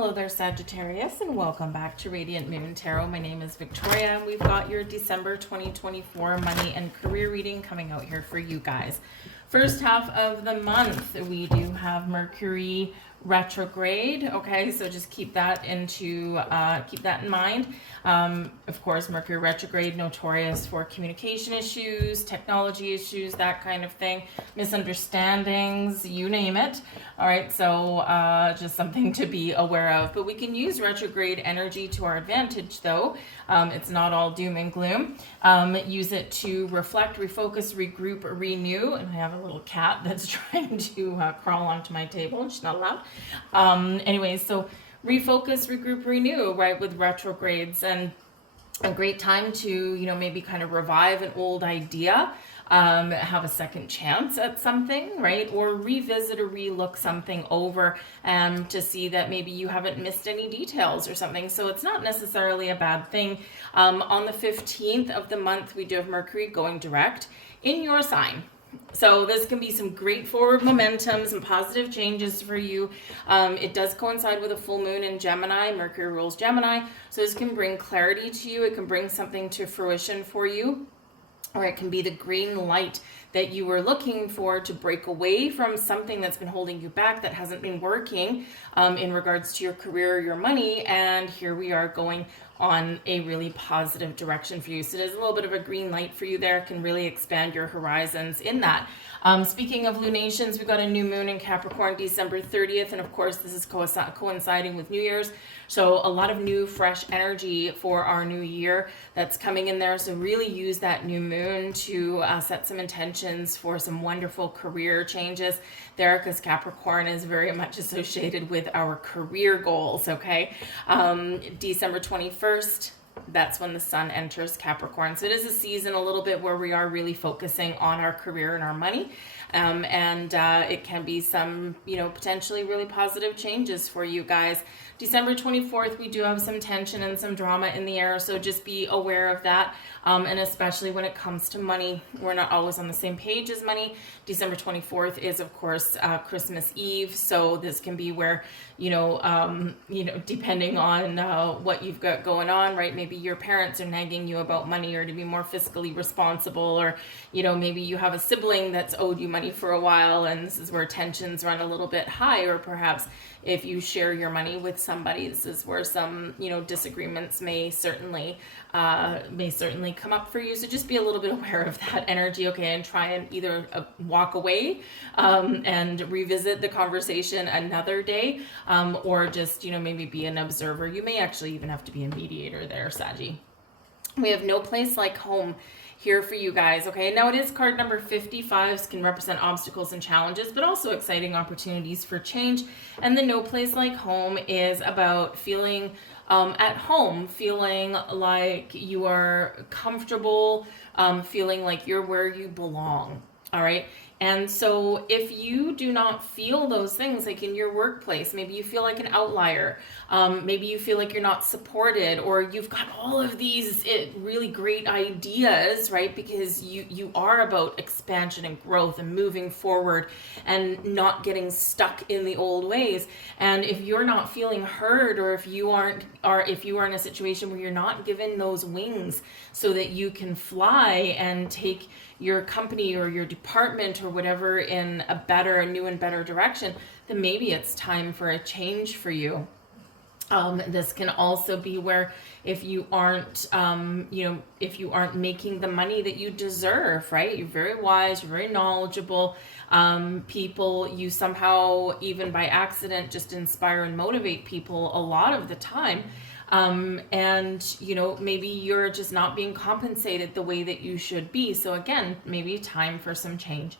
Hello there, Sagittarius, and welcome back to Radiant Moon Tarot. My name is Victoria, and we've got your December 2024 money and career reading coming out here for you guys. First half of the month, we do have Mercury retrograde. Okay, so just keep that in mind. Of course, Mercury retrograde, notorious for communication issues, technology issues, that kind of thing, misunderstandings, you name it. All right, so just something to be aware of. But we can use retrograde energy to our advantage, though. It's not all doom and gloom. Use it to reflect, refocus, regroup, renew. And I have a little cat that's trying to crawl onto my table, and she's not allowed. Anyways, so refocus, regroup, renew, right, with retrogrades, and a great time to, maybe kind of revive an old idea, have a second chance at something, right? Or revisit or relook something over to see that maybe you haven't missed any details or something. So it's not necessarily a bad thing. On the 15th of the month, we do have Mercury going direct in your sign. So this can be some great forward momentum, some positive changes for you. It does coincide with a full moon in Gemini. Mercury rules Gemini. So this can bring clarity to you. It can bring something to fruition for you. Or it can be the green light that you were looking for to break away from something that's been holding you back, that hasn't been working in regards to your career or your money. And here we are going on a really positive direction for you. So there's a little bit of a green light for you there. It can really expand your horizons in that. Speaking of lunations, we've got a new moon in Capricorn, December 30th. And of course, this is coinciding with New Year's. So a lot of new, fresh energy for our new year that's coming in there. So really use that new moon to set some intentions for some wonderful career changes there, because Capricorn is very much associated with our career goals, okay? December 21st, that's when the sun enters Capricorn. So it is a season a little bit where we are really focusing on our career and our money. It can be some, potentially really positive changes for you guys. December 24th, we do have some tension and some drama in the air, so just be aware of that. And especially when it comes to money, we're not always on the same page as money. December 24th is, of course, Christmas Eve, so this can be where, depending on what you've got going on, right? Maybe your parents are nagging you about money, or to be more fiscally responsible, or, maybe you have a sibling that's owed you money for a while, and this is where tensions run a little bit high. Or perhaps if you share your money with somebody, this is where some, disagreements may certainly come up for you. So just be a little bit aware of that energy, okay? And try and either walk away and revisit the conversation another day, or just, maybe be an observer. You may actually even have to be a mediator there, Saggy. We have No Place Like Home here for you guys, okay? Now it is card number 55, can represent obstacles and challenges, but also exciting opportunities for change. And the No Place Like Home is about feeling at home, feeling like you are comfortable, feeling like you're where you belong, all right? And so if you do not feel those things, like in your workplace, maybe you feel like an outlier, maybe you feel like you're not supported, or you've got all of these really great ideas, right? Because you are about expansion and growth and moving forward and not getting stuck in the old ways. And if you're not feeling heard, or if you are in a situation where you're not given those wings so that you can fly and take your company or your department or whatever in a new and better direction, then maybe it's time for a change for you. This can also be where if you aren't, making the money that you deserve, right? You're very wise, you're very knowledgeable. People, you somehow, even by accident, just inspire and motivate people a lot of the time. Maybe you're just not being compensated the way that you should be. So again, maybe time for some change.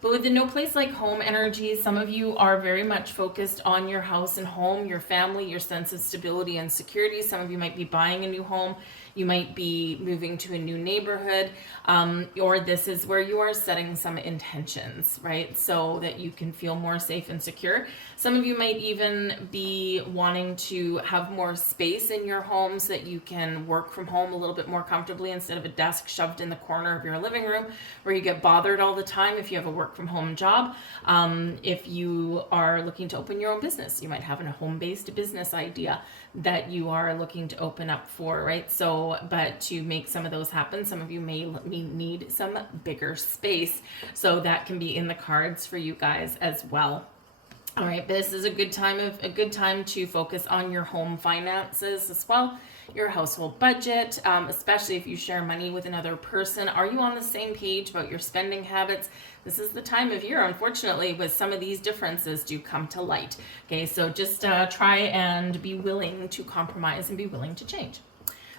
But with the No Place Like Home energy, some of you are very much focused on your house and home, your family, your sense of stability and security. Some of you might be buying a new home. You might be moving to a new neighborhood, or this is where you are setting some intentions, right? So that you can feel more safe and secure. Some of you might even be wanting to have more space in your home so that you can work from home a little bit more comfortably instead of a desk shoved in the corner of your living room where you get bothered all the time if you have a work from home job. If you are looking to open your own business, you might have a home-based business idea that you are looking to open up for, right? So, but to make some of those happen, some of you may need some bigger space. So that can be in the cards for you guys as well. All right, this is a good time to focus on your home finances as well, your household budget, especially if you share money with another person. Are you on the same page about your spending habits? This is the time of year, unfortunately, with some of these differences do come to light. Okay, so just try and be willing to compromise and be willing to change.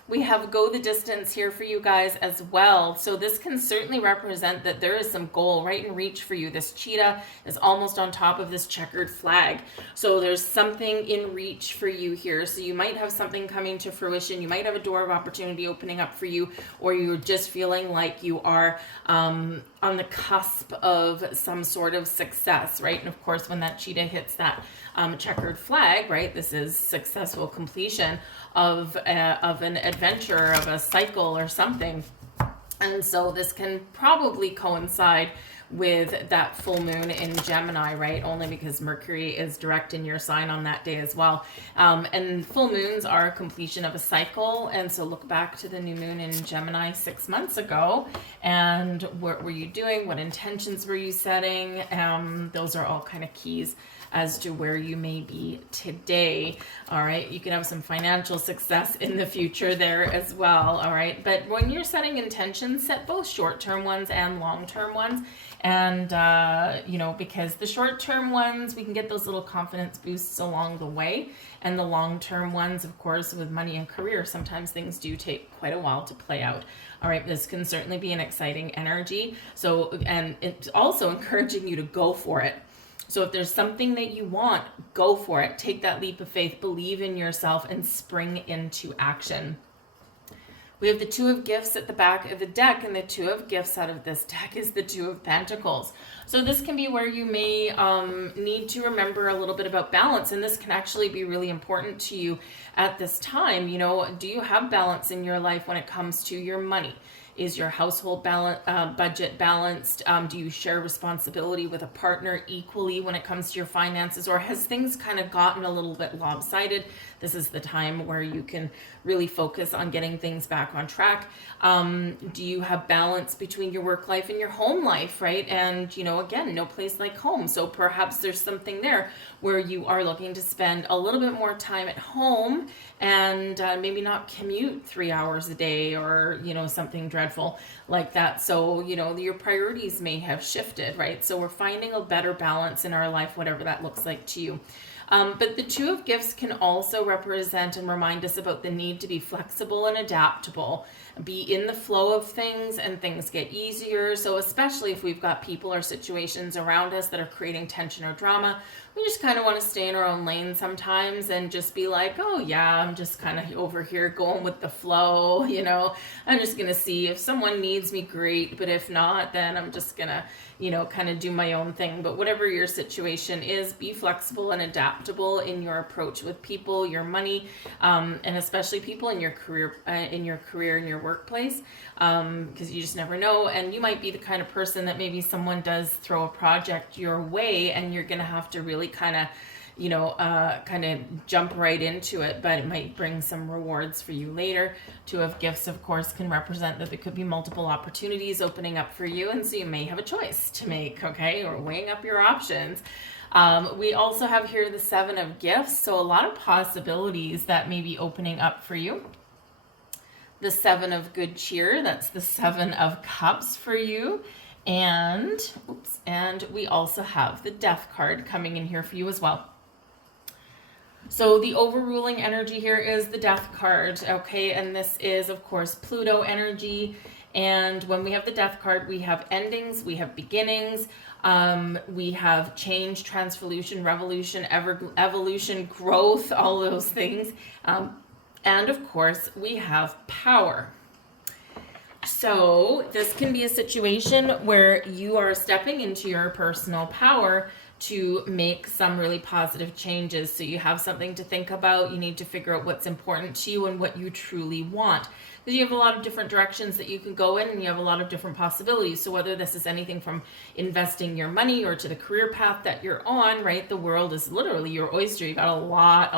We have go the distance here for you guys as well. So this can certainly represent that there is some goal right in reach for you. This cheetah is almost on top of this checkered flag. So there's something in reach for you here. So you might have something coming to fruition. You might have a door of opportunity opening up for you, or you're just feeling like you are on the cusp of some sort of success, right? And of course, when that cheetah hits that checkered flag, right, this is successful completion of an adventure, of a cycle or something. And so this can probably coincide with that full moon in Gemini, right? Only because Mercury is direct in your sign on that day as well. And full moons are a completion of a cycle. And so look back to the new moon in Gemini 6 months ago. And what were you doing? What intentions were you setting? Those are all kind of keys as to where you may be today. All right, you can have some financial success in the future there as well. All right, but when you're setting intentions, set both short-term ones and long-term ones. And because the short-term ones, we can get those little confidence boosts along the way, and the long-term ones, of course, with money and career, sometimes things do take quite a while to play out. All right, this can certainly be an exciting energy. So, and it's also encouraging you to go for it. So if there's something that you want, go for it. Take that leap of faith, believe in yourself, and spring into action. We have the Two of Gifts at the back of the deck, and the Two of Gifts out of this deck is the Two of Pentacles. So this can be where you may need to remember a little bit about balance, and this can actually be really important to you at this time. Do you have balance in your life when it comes to your money? Is your household budget balanced? Do you share responsibility with a partner equally when it comes to your finances? Or has things kind of gotten a little bit lopsided? This is the time where you can really focus on getting things back on track. Do you have balance between your work life and your home life, right? And, again, no place like home. So perhaps there's something there where you are looking to spend a little bit more time at home and maybe not commute 3 hours a day or, something dreadful like that. So, your priorities may have shifted, right? So we're finding a better balance in our life, whatever that looks like to you. But the Two of Gifts can also represent and remind us about the need to be flexible and adaptable, be in the flow of things, and things get easier. So especially if we've got people or situations around us that are creating tension or drama, we just kind of want to stay in our own lane sometimes and just be like, oh yeah, I'm just kind of over here going with the flow, I'm just going to see if someone needs me, great. But if not, then I'm just going to, kind of do my own thing. But whatever your situation is, be flexible and adaptable in your approach with people, your money, and especially people in your career, in your workplace, because you just never know. And you might be the kind of person that maybe someone does throw a project your way and you're going to have to really kind of jump right into it, but it might bring some rewards for you later. Two of Gifts, of course, can represent that there could be multiple opportunities opening up for you, and so you may have a choice to make, okay, or weighing up your options. We also have here the Seven of Gifts, so a lot of possibilities that may be opening up for you. The Seven of Good Cheer, that's the Seven of Cups for you. And we also have the Death card coming in here for you as well. So the overruling energy here is the Death card, okay? And this is, of course, Pluto energy. And when we have the Death card, we have endings, we have beginnings, we have change, transformation, revolution, evolution, growth, all those things. And of course, we have power. So this can be a situation where you are stepping into your personal power to make some really positive changes. So you have something to think about. You need to figure out what's important to you and what you truly want. Because you have a lot of different directions that you can go in, and you have a lot of different possibilities. So whether this is anything from investing your money or to the career path that you're on, right? The world is literally your oyster. You got a lot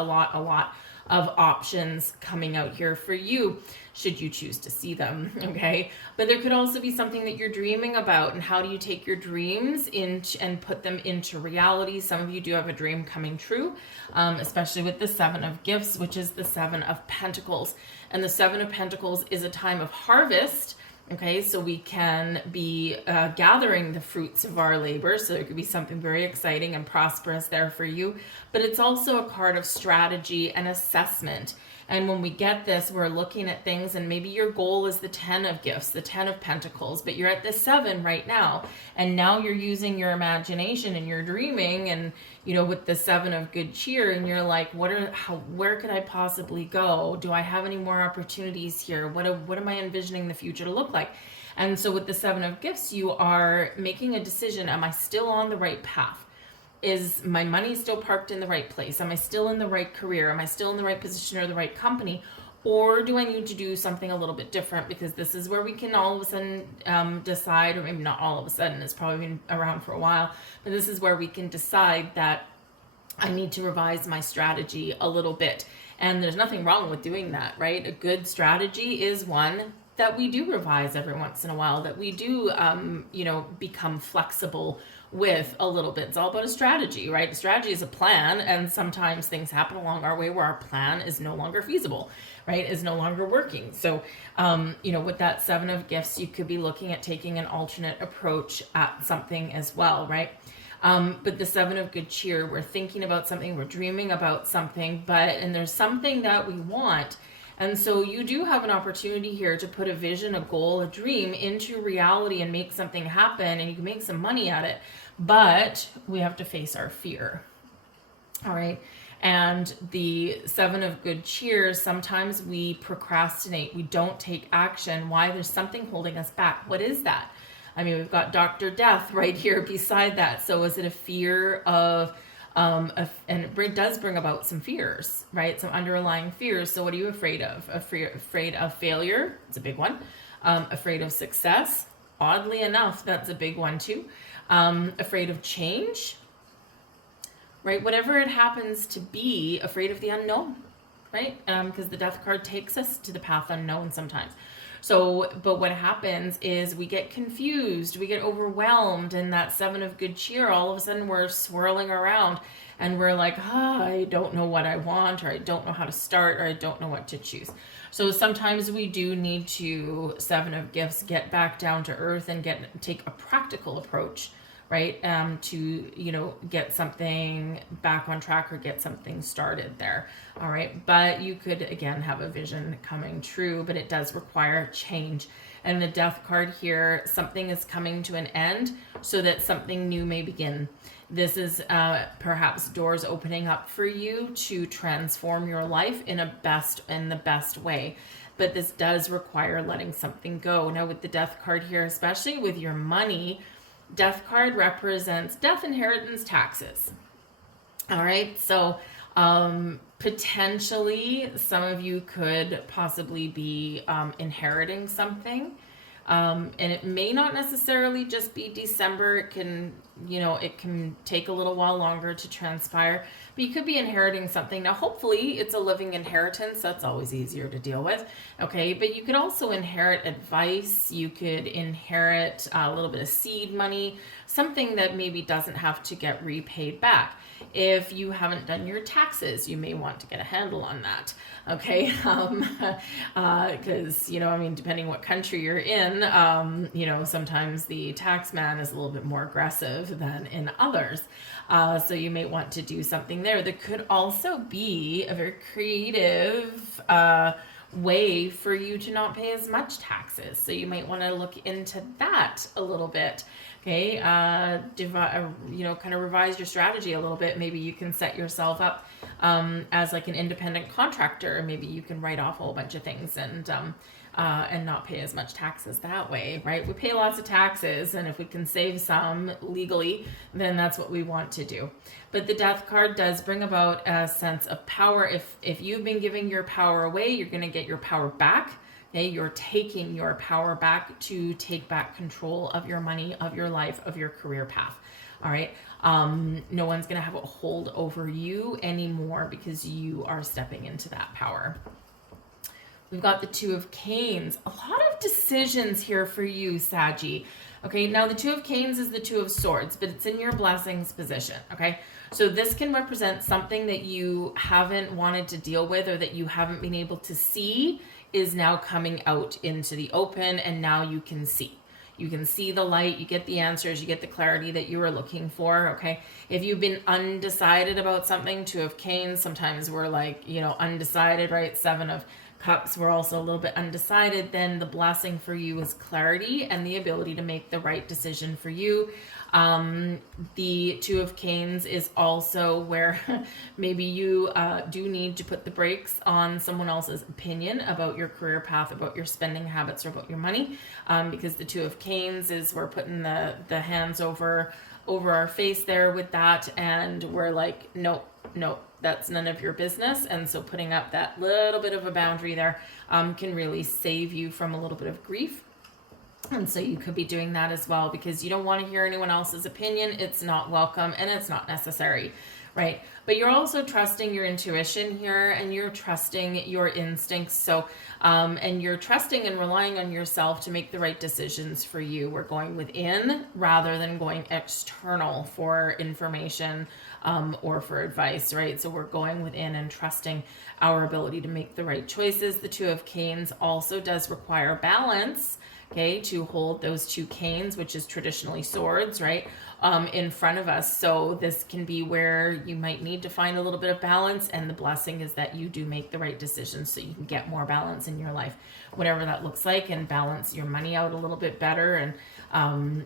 of options coming out here for you, should you choose to see them, okay? But there could also be something that you're dreaming about, and how do you take your dreams and put them into reality? Some of you do have a dream coming true, especially with the Seven of Gifts, which is the Seven of Pentacles. And the Seven of Pentacles is a time of harvest. Okay, so we can be gathering the fruits of our labor. So there could be something very exciting and prosperous there for you. But it's also a card of strategy and assessment. And when we get this, we're looking at things, and maybe your goal is the 10 of Gifts, the 10 of Pentacles, but you're at the 7 right now. And now you're using your imagination and you're dreaming, and with the 7 of Good Cheer, and you're like, where could I possibly go? Do I have any more opportunities here? What am I envisioning the future to look like? And so with the 7 of Gifts, you are making a decision. Am I still on the right path? Is my money still parked in the right place? Am I still in the right career? Am I still in the right position or the right company? Or do I need to do something a little bit different? Because this is where we can all of a sudden decide, or maybe not all of a sudden, it's probably been around for a while, but this is where we can decide that I need to revise my strategy a little bit. And there's nothing wrong with doing that, right? A good strategy is one that we do revise every once in a while, that we do, become flexible with a little bit. It's all about a strategy, right? A strategy is a plan, and sometimes things happen along our way where our plan is no longer feasible, right? Is no longer working. So, with that 7 of Gifts, you could be looking at taking an alternate approach at something as well, right? But the 7 of Good Cheer, we're thinking about something, we're dreaming about something, and there's something that we want. And so you do have an opportunity here to put a vision, a goal, a dream into reality and make something happen, and you can make some money at it. But we have to face our fear. All right. And the 7 of Good Cheer, sometimes we procrastinate. We don't take action. Why? There's something holding us back. What is that? I mean, we've got Dr. Death right here beside that. So is it a fear of, and it does bring about some fears, right? Some underlying fears. So what are you afraid of? Afraid of failure. It's a big one. Afraid of success. Oddly enough, that's a big one too. Afraid of change, right? Whatever it happens to be, afraid of the unknown, right? Because the Death card takes us to the path unknown sometimes. So, but what happens is we get confused, we get overwhelmed, and that 7 of Good Cheer, all of a sudden we're swirling around and we're like, I don't know what I want, or I don't know how to start, or I don't know what to choose. So sometimes we do need to, 7 of Gifts, get back down to earth and take a practical approach, right? To, get something back on track or get something started there. All right. But you could, again, have a vision coming true, but it does require change. And the Death card here, something is coming to an end so that something new may begin. This is perhaps doors opening up for you to transform your life in the best way. But this does require letting something go. Now with the Death card here, especially with your money, Death card represents death, inheritance, taxes. All right. So potentially some of you could possibly be inheriting something. And it may not necessarily just be December. It can, it can take a little while longer to transpire, but you could be inheriting something. Now, hopefully it's a living inheritance. That's always easier to deal with. Okay. But you could also inherit advice. You could inherit a little bit of seed money, something that maybe doesn't have to get repaid back. If you haven't done your taxes, you may want to get a handle on that. Okay. Because, depending what country you're in, sometimes the tax man is a little bit more aggressive than in others. So you may want to do something there. There could also be a very creative way for you to not pay as much taxes. So you might want to look into that a little bit, Okay, kind of revise your strategy a little bit. Maybe you can set yourself up as like an independent contractor. Maybe you can write off a whole bunch of things and not pay as much taxes that way, right? We pay lots of taxes, and if we can save some legally, then that's what we want to do. But the Death card does bring about a sense of power. If you've been giving your power away, you're going to get your power back. Okay, you're taking your power back to take back control of your money, of your life, of your career path. All right. No one's going to have a hold over you anymore because you are stepping into that power. We've got the Two of Canes. A lot of decisions here for you, Saggy. Okay, now the Two of Canes is the Two of Swords, but it's in your blessings position, okay? So this can represent something that you haven't wanted to deal with or that you haven't been able to see is now coming out into the open, and now you can see. You can see the light, you get the answers, you get the clarity that you were looking for, okay? If you've been undecided about something, Two of Canes, sometimes we're like, undecided, right? Seven of Cups, we're also a little bit undecided. Then the blessing for you is clarity and the ability to make the right decision for you. The Two of Canes is also where maybe you do need to put the brakes on someone else's opinion about your career path, about your spending habits, or about your money, because the Two of Canes is we're putting the hands over our face there with that, and we're like, nope, that's none of your business. And so putting up that little bit of a boundary there can really save you from a little bit of grief. And so you could be doing that as well, because you don't want to hear anyone else's opinion. It's not welcome and it's not necessary, right? But you're also trusting your intuition here, and you're trusting your instincts. So, and you're trusting and relying on yourself to make the right decisions for you. We're going within rather than going external for information or for advice, right? So we're going within and trusting our ability to make the right choices. The Two of Canes also does require balance, okay, to hold those two canes, which is traditionally swords, right, in front of us. So this can be where you might need to find a little bit of balance, and the blessing is that you do make the right decisions so you can get more balance in your life, whatever that looks like, and balance your money out a little bit better, and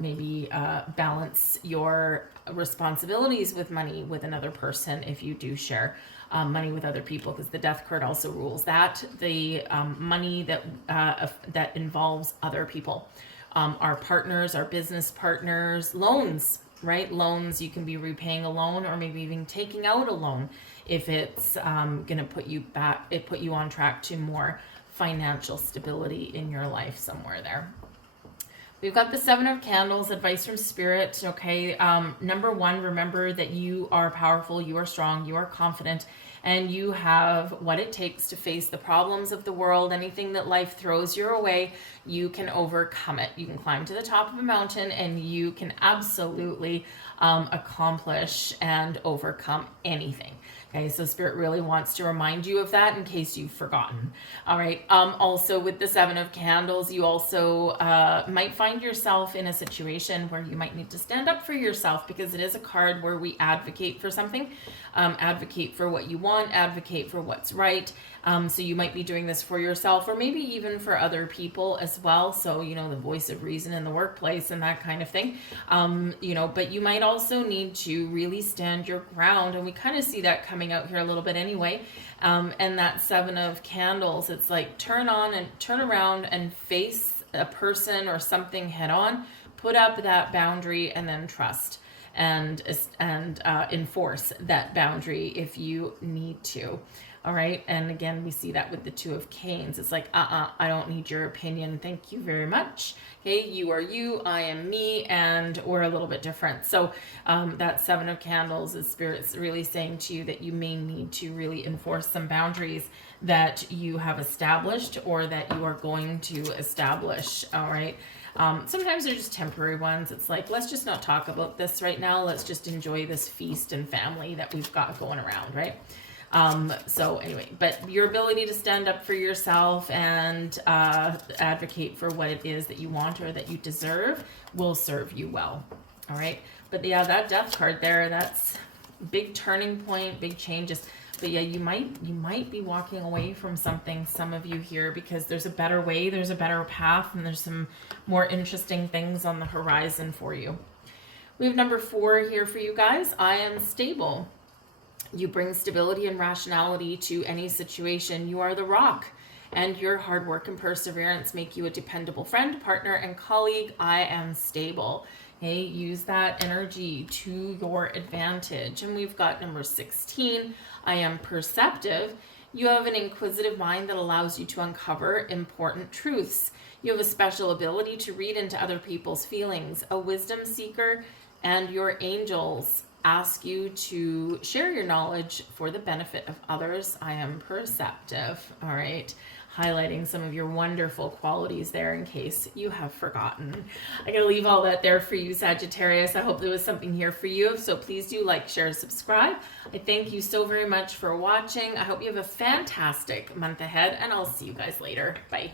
maybe balance your responsibilities with money with another person if you do share money with other people, because the Death card also rules that the money that involves other people, our partners, our business partners, loans, right? Loans, you can be repaying a loan or maybe even taking out a loan if it's going to put you on track to more financial stability in your life somewhere there. We've got the Seven of Candles, advice from Spirit, okay? Number one, remember that you are powerful, you are strong, you are confident, and you have what it takes to face the problems of the world. Anything that life throws your way, you can overcome it. You can climb to the top of a mountain, and you can absolutely accomplish and overcome anything. Okay, so Spirit really wants to remind you of that in case you've forgotten. All right. Also, with the Seven of Candles, you also might find yourself in a situation where you might need to stand up for yourself, because it is a card where we advocate for something, advocate for what you want, advocate for what's right. So you might be doing this for yourself, or maybe even for other people as well. So, the voice of reason in the workplace and that kind of thing. But you might also need to really stand your ground. And we kind of see that coming out here a little bit anyway. And that Seven of Candles, it's like turn around and face a person or something head on, put up that boundary, and then trust and enforce that boundary if you need to. All right. And again, we see that with the Two of Canes. It's like, I don't need your opinion. Thank you very much. Okay. You are you, I am me, and we're a little bit different. So that Seven of Candles is Spirit's really saying to you that you may need to really enforce some boundaries that you have established or that you are going to establish. All right. Sometimes they're just temporary ones. It's like, let's just not talk about this right now. Let's just enjoy this feast and family that we've got going around, right? So anyway, but your ability to stand up for yourself and advocate for what it is that you want or that you deserve will serve you well. All right. But yeah, that Death card there, that's big turning point, big changes. But yeah, you might be walking away from something, some of you here, because there's a better way, there's a better path, and there's some more interesting things on the horizon for you. We have number 4 here for you guys. I am stable. You bring stability and rationality to any situation. You are the rock, and your hard work and perseverance make you a dependable friend, partner, and colleague. I am stable. Okay, use that energy to your advantage. And we've got number 16. I am perceptive. You have an inquisitive mind that allows you to uncover important truths. You have a special ability to read into other people's feelings, a wisdom seeker, and your angels ask you to share your knowledge for the benefit of others. I am perceptive. All right. Highlighting some of your wonderful qualities there in case you have forgotten. I'm going to leave all that there for you, Sagittarius. I hope there was something here for you. So please do like, share, subscribe. I thank you so very much for watching. I hope you have a fantastic month ahead, and I'll see you guys later. Bye.